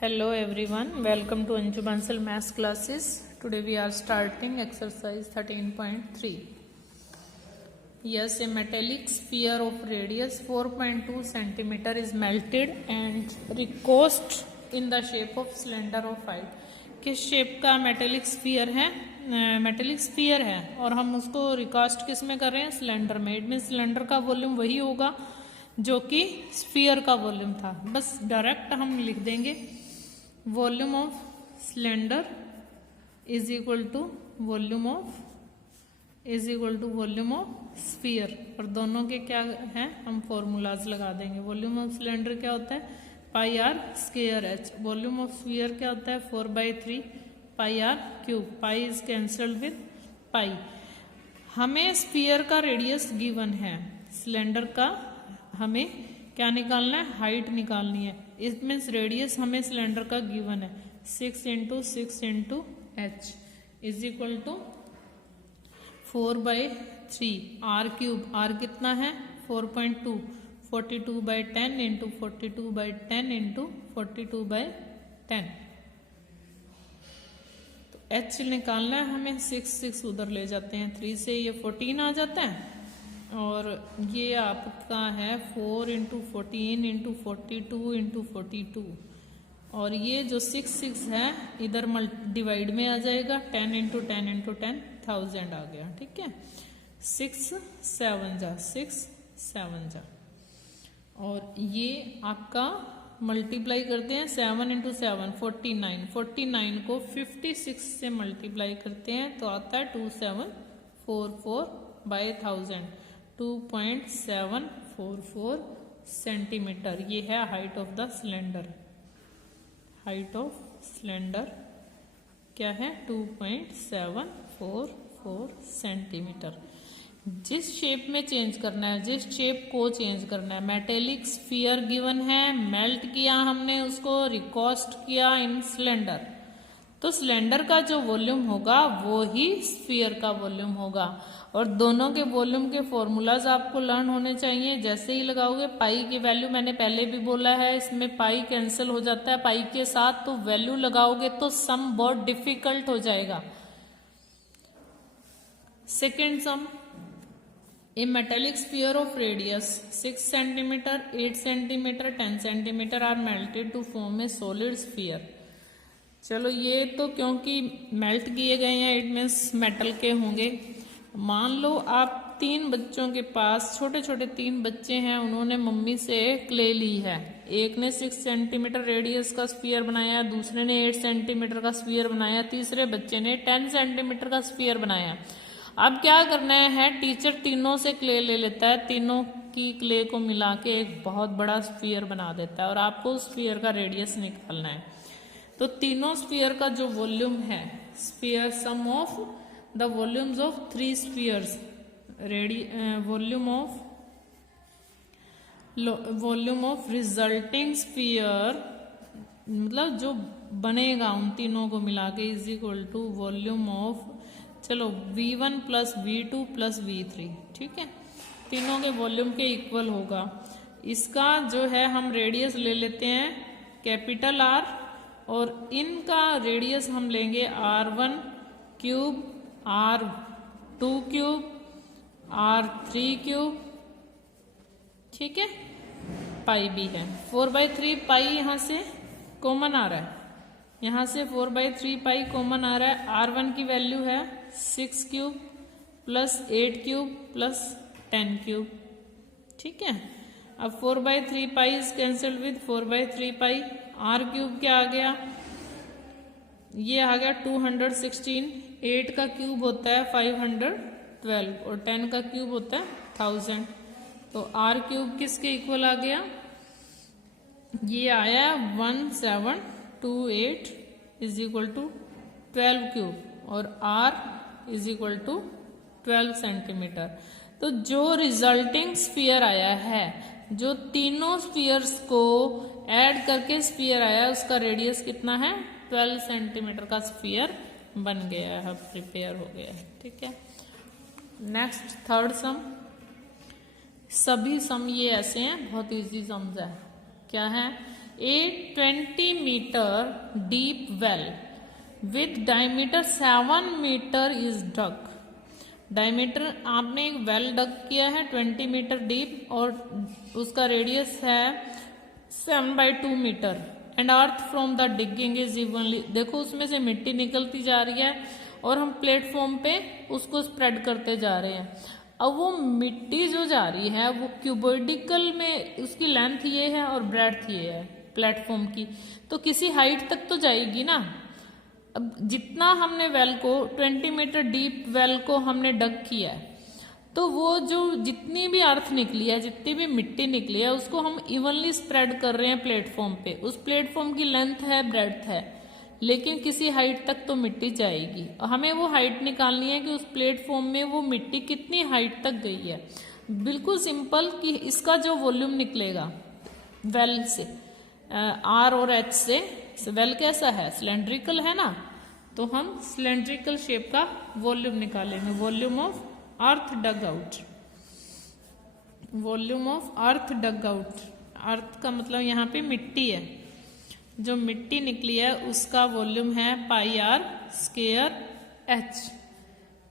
Hello everyone, welcome to Anju Bansal Maths classes. Today we are starting exercise 13.3. Yes, a metallic sphere of radius 4.2 cm is melted and recast in the shape of cylinder of height. किस shape का metallic sphere है? Metallic sphere है और हम उसको recast किस में कर रहे हैं? सिलेंडर में. इट मीन सिलेंडर का वॉल्यूम वही होगा जो कि स्फीयर का वॉल्यूम था. बस डायरेक्ट हम लिख देंगे volume of cylinder is equal to volume of sphere. और दोनों के क्या हैं? हम फॉर्मूलाज लगा देंगे. वॉल्यूम ऑफ सिलेंडर क्या होता है? Pi r square h. Volume of sphere क्या होता है? 4/3 pi r cube. Pi is cancelled with pi. हमें स्फीयर का रेडियस गिवन है, सिलेंडर का हमें क्या निकालना है? हाइट निकालनी है. इट मीन्स रेडियस हमें सिलेंडर का गिवन है 6 × 6 × h is equal to 4/3 r cube. R कितना है? 4.2. 42/10 × 42/10 × 42/10. तो h निकालना है हमें. 6 उधर ले जाते हैं, 3 से ये 14 आ जाता है और ये आपका है 4 × 14 × 42 × 42. और ये जो 6 है इधर डिवाइड में आ जाएगा. 10 × 10 × 10 1000 आ गया. ठीक है. 6 7 जा 6 7 जा. और ये आपका मल्टीप्लाई करते हैं 7 × 7 49. 49 को 56 से मल्टीप्लाई करते हैं तो आता है 2744/1000. 2.744 सेंटीमीटर. ये है height of the cylinder. Height of cylinder क्या है? 2.744 सेंटीमीटर. जिस शेप में चेंज करना है, जिस शेप को चेंज करना है, मेटेलिक स्फीयर गिवन है, मेल्ट किया हमने उसको, रिकास्ट किया इन सिलेंडर. तो सिलेंडर का जो वॉल्यूम होगा वो ही स्फीयर का वॉल्यूम होगा. और दोनों के वॉल्यूम के फॉर्मूलाज आपको लर्न होने चाहिए. जैसे ही लगाओगे पाई की वैल्यू, मैंने पहले भी बोला है, इसमें पाई कैंसिल हो जाता है पाई के साथ, तो वैल्यू लगाओगे तो सम बहुत डिफिकल्ट हो जाएगा. Second sum, a metallic sphere of radius 6 cm, 8 cm, 10 cm are melted to form a solid sphere. चलो ये तो क्योंकि मेल्ट किए गए हैं, इट मीन्स मेटल के होंगे. मान लो आप 3 बच्चों के पास, छोटे छोटे 3 बच्चे हैं, उन्होंने मम्मी से क्ले ली है. एक ने 6 cm रेडियस का स्फीयर बनाया, दूसरे ने 8 cm का स्फीयर बनाया, तीसरे बच्चे ने 10 cm का स्फीयर बनाया. अब क्या करना है? टीचर तीनों से क्ले ले लेता है, तीनों की क्ले को मिला के एक बहुत बड़ा स्फीयर बना देता है और आपको उस स्फीयर का रेडियस निकालना है. तो तीनों स्फीयर का जो वॉल्यूम है, sphere sum of the volumes of 3 spheres, volume of resulting sphere, मतलब जो बनेगा उन तीनों को मिला के, is equal to volume of, चलो V1 + V2 + V3. ठीक है. तीनों के वॉल्यूम के इक्वल होगा. इसका जो है हम रेडियस ले लेते हैं कैपिटल R और इनका रेडियस हम लेंगे R1 cube, R2 cube, R3 cube. ठीक है. पाई भी है. 4/3 पाई यहाँ से कॉमन आ रहा है, यहाँ से 4/3 पाई कॉमन आ रहा है. R1 की वैल्यू है 6 क्यूब + 8 क्यूब + 10 क्यूब. ठीक है. अब 4/3 पाई is cancelled with 4/3 pi. R cube क्या आ गया? ये आ गया 216. 8 का क्यूब होता है 512 और 10 का क्यूब होता है 1000. तो R क्यूब किसके इक्वल आ गया? ये आया 1728 इज इक्वल टू 12 क्यूब और R is equal to 12 centimetre. तो जो रिजल्टिंग स्फीयर आया है, जो तीनों स्फीयर्स को ऐड करके स्फीयर आया, उसका रेडियस कितना है? 12 सेंटीमीटर का स्फीयर बन गया है, प्रिपेयर हो गया है. ठीक है. नेक्स्ट थर्ड सम. सभी सम ये ऐसे हैं, बहुत इजी सम्स है. क्या है? A 20 metre deep well with diameter 7 metre is dug. Diameter आपने एक वेल डग किया है 20 मीटर डीप और उसका रेडियस है 7/2 metre and earth from the digging is evenly. देखो उसमें से मिट्टी निकलती जा रही है और हम प्लेटफॉर्म पे उसको स्प्रेड करते जा रहे हैं। अब वो मिट्टी जो जा रही है वो क्यूबोइडिकल में उसकी लेंथ ये है और ब्रेड्थ ये है प्लेटफॉर्म की, तो किसी हाइट तक तो जाएगी ना। अब जितना हमने वेल को 20 मीटर डीप वेल को हमने डग किया है तो वो जो जितनी भी अर्थ निकली है जितनी भी मिट्टी निकली है उसको हम इवनली स्प्रेड कर रहे हैं प्लेटफॉर्म पे। उस प्लेटफॉर्म की लेंथ है ब्रेड्थ है लेकिन किसी हाइट तक तो मिट्टी जाएगी। हमें वो हाइट निकालनी है कि उस प्लेटफॉर्म में वो मिट्टी कितनी हाइट तक गई है। बिल्कुल सिंपल कि इसका जो वॉल्यूम निकलेगा वेल से आर और एच से, वेल कैसा है सिलेंड्रिकल है ना, तो हम सिलेंड्रिकल शेप का वॉल्यूम निकालेंगे। Volume of earth dug out, volume of earth dug out, earth का मतलब यहाँ पे मिट्टी है, जो मिट्टी निकली है उसका वॉल्यूम है पाई आर स्क्वायर एच।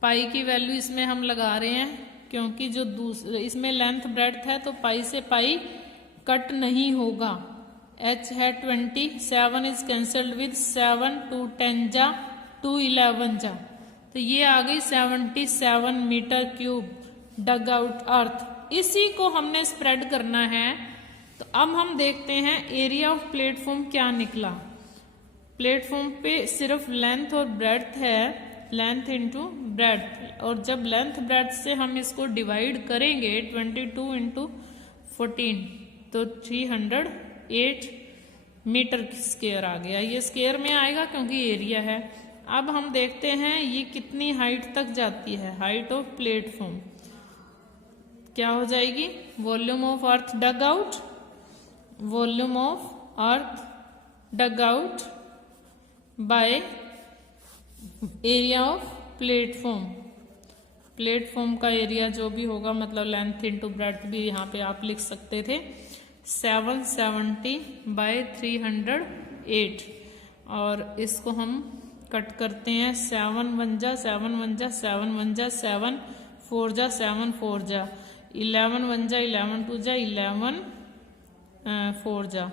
पाई की वैल्यू इसमें हम लगा रहे हैं क्योंकि जो दूसरे इसमें लेंथ ब्रेड्थ है तो पाई से पाई कट नहीं होगा। एच है 20, 7 इज कैंसल्ड विद 7 2 10 जा 2 11 जा, तो ये आ गई 77 मीटर क्यूब डग आउट अर्थ। इसी को हमने स्प्रेड करना है। तो अब हम देखते हैं एरिया ऑफ प्लेटफॉर्म क्या निकला। प्लेटफॉर्म पे सिर्फ लेंथ और ब्रेड्थ है, लेंथ इंटू ब्रेड्थ, और जब लेंथ ब्रेड्थ से हम इसको डिवाइड करेंगे 22 इंटू 14 तो 308 मीटर स्क्वायर आ गया। ये स्क्वायर में आएगा क्योंकि एरिया है। अब हम देखते हैं ये कितनी हाइट तक जाती है। हाइट ऑफ प्लेटफॉर्म क्या हो जाएगी, volume of earth dug out, volume of earth dug out by area of platform. Platform का एरिया जो भी होगा, मतलब लेंथ इंटू ब्रेड्थ भी यहाँ पे आप लिख सकते थे, 770 बाय 308। और इसको हम कट करते हैं, 7 1 जा 7 1 जा 7 1 जा 7 4 जा 7 4 जा 11 1 जा 11 2 जा 11 4 जा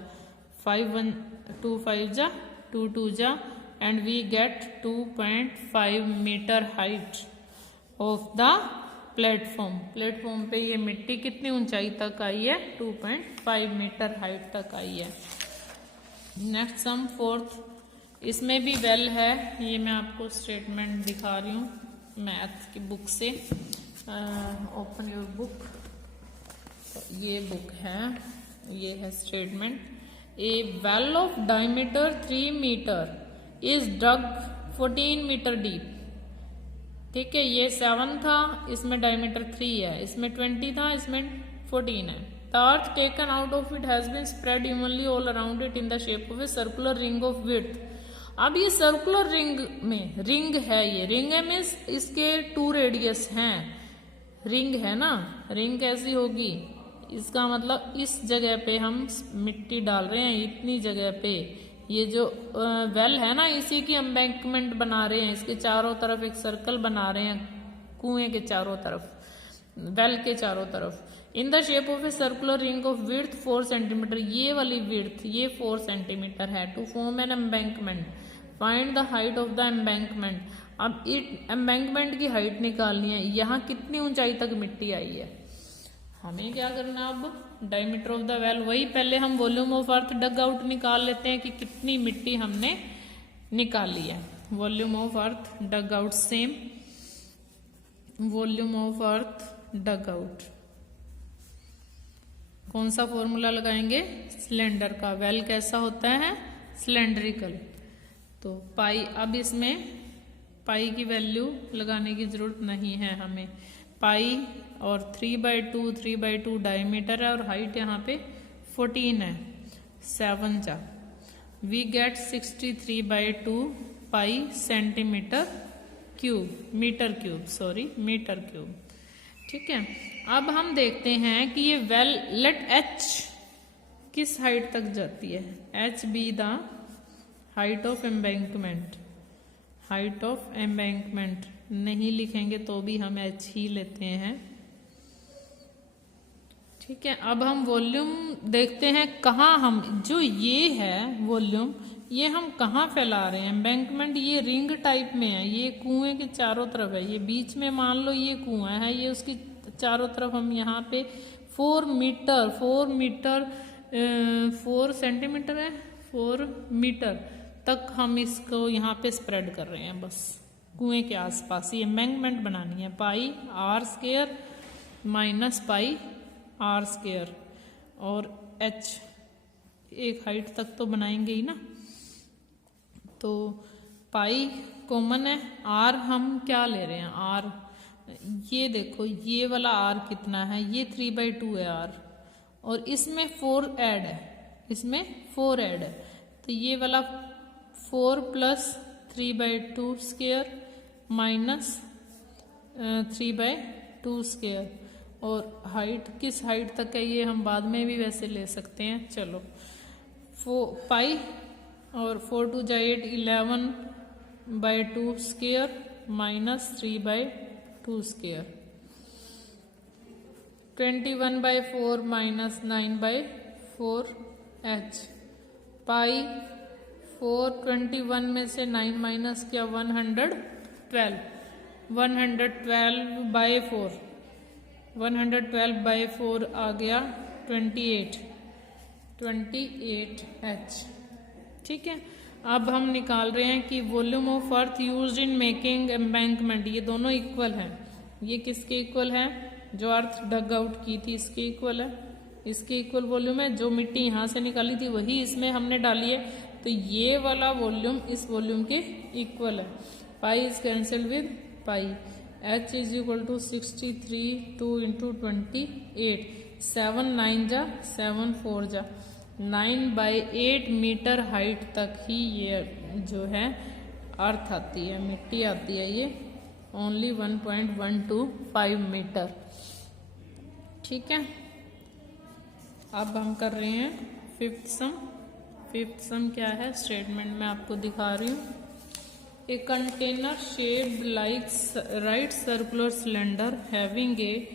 5 1 2 5 जा 2 2 जा and we get 2.5 metre height of the platform. Platform पे ये मिट्टी कितनी ऊंचाई तक आई है, 2.5 मीटर हाइट तक आई है। नेक्स्ट सम फोर्थ, इसमें भी वेल है। ये मैं आपको स्टेटमेंट दिखा रही हूँ मैथ की बुक से। ओपन योर बुक, ये बुक है, ये है statement. A well of diameter 3 metre is dug 14 metre deep. ठीक है, ये 7 था, इसमें डायमीटर 3 है, इसमें 20 था, इसमें 14 है। The earth taken out of it has been spread evenly all around it in the shape of a circular ring of width. अब ये सर्कुलर रिंग में, रिंग है, ये रिंग है मीन्स इसके 2 रेडियस हैं। रिंग है ना, रिंग कैसी होगी, इसका मतलब इस जगह पे हम मिट्टी डाल रहे हैं, इतनी जगह पे ये जो वेल है ना, इसी की एम्बैंकमेंट बना रहे हैं, इसके चारों तरफ एक सर्कल बना रहे हैं, कुएं के चारों तरफ, वेल के चारों तरफ। In the shape of a circular ring of width 4 centimetre, ये वाली विड्थ ये 4 सेंटीमीटर है। To form an embankment find the height of the embankment. अब एम्बैंकमेंट की हाइट निकालनी है, यहाँ कितनी ऊंचाई तक मिट्टी आई है। हमें क्या करना, अब डायमीटर ऑफ द वेल, वही पहले हम volume of earth dug out निकाल लेते हैं कि कितनी मिट्टी हमने निकाली है। Volume of earth dug out, same volume of earth dug out. कौन सा फॉर्मूला लगाएंगे, सिलेंडर का। वेल कैसा होता है, सिलेंड्रिकल। तो पाई, अब इसमें पाई की वैल्यू लगाने की जरूरत नहीं है हमें। पाई और 3/2 डायमीटर है और हाइट यहाँ पे 14 है, 7 जा, we get 63/2 pi centimetre cube, metre cube, sorry metre cube. ठीक है, अब हम देखते हैं कि ये वेल, लेट एच किस हाइट तक जाती है, h be the height of embankment, height of embankment नहीं लिखेंगे तो भी हम एच ही लेते हैं। ठीक है, अब हम वॉल्यूम देखते हैं कहाँ हम, जो ये है वॉल्यूम, ये हम कहाँ फैला रहे हैं। एम्बैंकमेंट ये रिंग टाइप में है, ये कुएं के चारों तरफ है, ये बीच में मान लो ये कुआं है, ये उसकी चारों तरफ हम यहाँ पे 4 सेंटीमीटर है, 4 मीटर तक हम इसको यहाँ पे स्प्रेड कर रहे हैं बस कुएं के आसपास। ये एम्बैंकमेंट बनानी है, pi r square minus pi r square, और एच एक हाइट तक तो बनाएंगे ही ना, तो पाई कॉमन है, आर हम क्या ले रहे हैं, आर ये देखो ये वाला आर कितना है, ये 3/2 है आर, और इसमें 4 ऐड है, इसमें 4 ऐड है, तो ये वाला 4 प्लस 3/2 स्क्वायर माइनस 3/2 स्क्वायर, और हाइट किस हाइट तक है ये हम बाद में भी वैसे ले सकते हैं। चलो पाई और 4 2 जा 8, 11/2 square minus 3/2 square, 21/4 minus 9/4 h, pi 4 21 में से 9 माइनस किया 112, 112/4, 112/4 आ गया 28 एच। ठीक है, अब हम निकाल रहे हैं कि volume of earth used in making embankment, ये दोनों इक्वल हैं। ये किसके इक्वल है, जो अर्थ डग आउट की थी इसके इक्वल है, इसके इक्वल वॉल्यूम है। जो मिट्टी यहाँ से निकाली थी वही इसमें हमने डाली है, तो ये वाला वॉल्यूम इस वॉल्यूम के इक्वल है। Pi is cancelled with pi, h is equal to 63 2 × 28, 7 9 जा 7 4 जा 9/8 मीटर हाइट तक ही ये जो है अर्थ आती है, मिट्टी आती है, ये ओनली 1.125 मीटर। ठीक है, अब हम कर रहे हैं फिफ्थ सम। फिफ्थ सम क्या है, स्टेटमेंट में आपको दिखा रही हूँ। A container shaped like right circular cylinder having a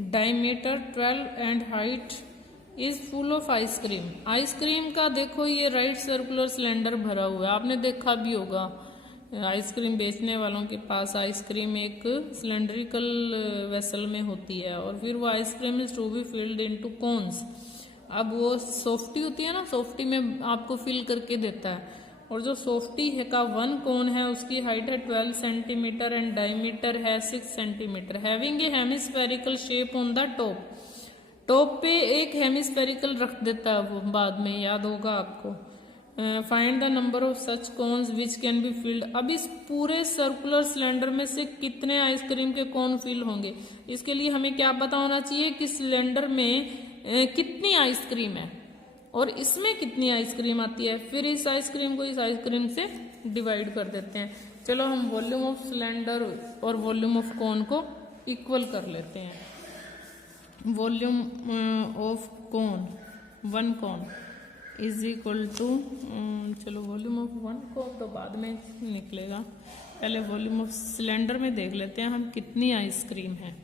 diameter 12 and height is full of ice cream. Ice cream का देखो ये राइट सर्कुलर सिलेंडर भरा हुआ है, आपने देखा भी होगा आइसक्रीम बेचने वालों के पास आइसक्रीम एक सिलेंड्रिकल वेसल में होती है, और फिर वो ice cream is to be filled into cones. अब वो सॉफ्टी होती है ना, सॉफ्टी में आपको फिल करके देता है, और जो सॉफ्टी है का 1 कोन है उसकी हाइट है 12 सेंटीमीटर एंड डायमीटर है 6 centimetre, having a hemispherical shape on the top. Top पे एक हेमिस्फेरिकल रख देता है वो, बाद में याद होगा आपको। Find the number of such cones which can be filled. अब इस पूरे सर्कुलर सिलेंडर में से कितने आइसक्रीम के कोन फिल होंगे, इसके लिए हमें क्या पता होना चाहिए कि सिलेंडर में कितनी आइसक्रीम है और इसमें कितनी आइसक्रीम आती है, फिर इस आइसक्रीम को इस आइसक्रीम से डिवाइड कर देते हैं। चलो हम वॉल्यूम ऑफ सिलेंडर और वॉल्यूम ऑफ कोन को इक्वल कर लेते हैं। Volume of cone 1 cone is equal to, चलो वॉल्यूम ऑफ 1 कोन तो बाद में निकलेगा, पहले वॉल्यूम ऑफ सिलेंडर में देख लेते हैं हम कितनी आइसक्रीम है।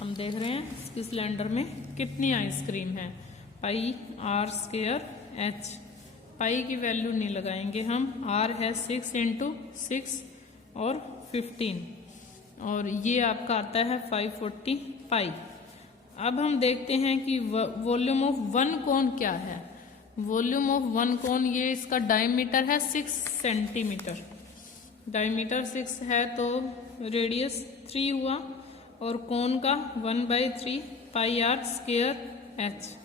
हम देख रहे हैं इसकी सिलेंडर में कितनी आइसक्रीम है, पाई आर स्क्वायर एच। पाई की वैल्यू नहीं लगाएंगे हम, आर है 6 × 6 और 15, और ये आपका आता है 540 पाई। अब हम देखते हैं कि वॉल्यूम ऑफ 1 कोन क्या है। वॉल्यूम ऑफ 1 कोन, ये इसका डायमीटर है 6 सेंटीमीटर, डायमीटर 6 है तो रेडियस 3 हुआ, और कोन का 1/3 pi r square h,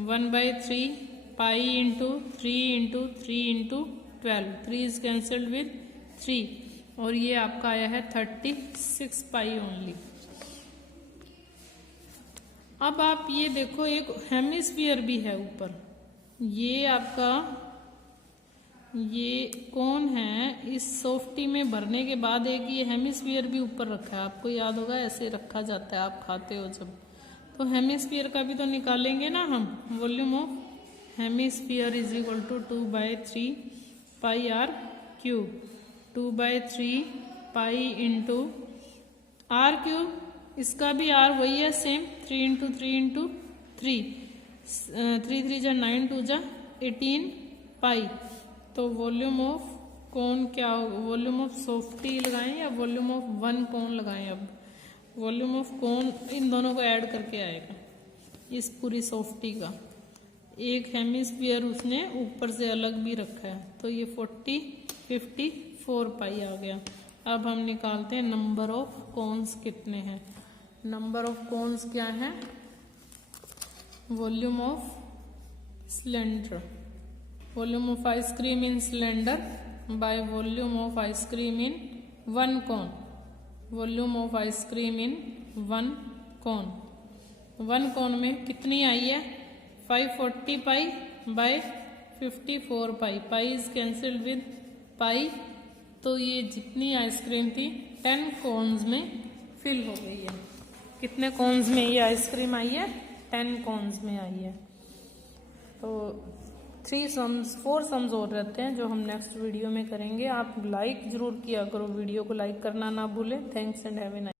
1/3 pi into 3 × 3 × 12, 3 is cancelled with 3, और ये आपका आया है 36 पाई ओनली। अब आप ये देखो एक हेमिस्फीयर भी है ऊपर, ये आपका ये कौन है, इस सॉफ्टी में भरने के बाद एक ये हेमिस्फीयर भी ऊपर रखा है, आपको याद होगा ऐसे रखा जाता है आप खाते हो जब, तो हेमिस्फीयर का भी तो निकालेंगे ना हम volume of hemisphere is equal to 2/3 pi r cube, 2/3 pi into r cube, इसका भी आर वही है सेम, 3 इंटू 3 इंटू 3, 3 3 जा 9, 2 जा 18 पाई। तो वॉल्यूम ऑफ कौन क्या होगा, वॉल्यूम ऑफ सॉफ्टी लगाएं या वॉल्यूम ऑफ वन कौन लगाएं। अब वॉल्यूम ऑफ कौन इन दोनों को ऐड करके आएगा इस पूरी सॉफ्टी का। एक हेमिस्फीयर उसने ऊपर से अलग भी रखा है, तो ये 54 पाई आ गया। अब हम निकालते हैं नंबर ऑफ कॉन्स कितने हैं। नंबर ऑफ कॉन्स क्या है, volume of cylinder, volume of ice cream in cylinder by volume of ice cream in one cone, volume of ice cream in one cone. One cone में कितनी आई है, 540 pi by 54 pi, pi is cancelled with pi, तो ये जितनी ice cream थी 10 cons में fill हो गई है। कितने कॉन्स में ये आइसक्रीम आई है, 10 कॉन्स में आई है। तो 4 सम्स और रहते हैं जो हम नेक्स्ट वीडियो में करेंगे। आप लाइक जरूर किया करो, वीडियो को लाइक करना ना भूलें। Thanks and have a nice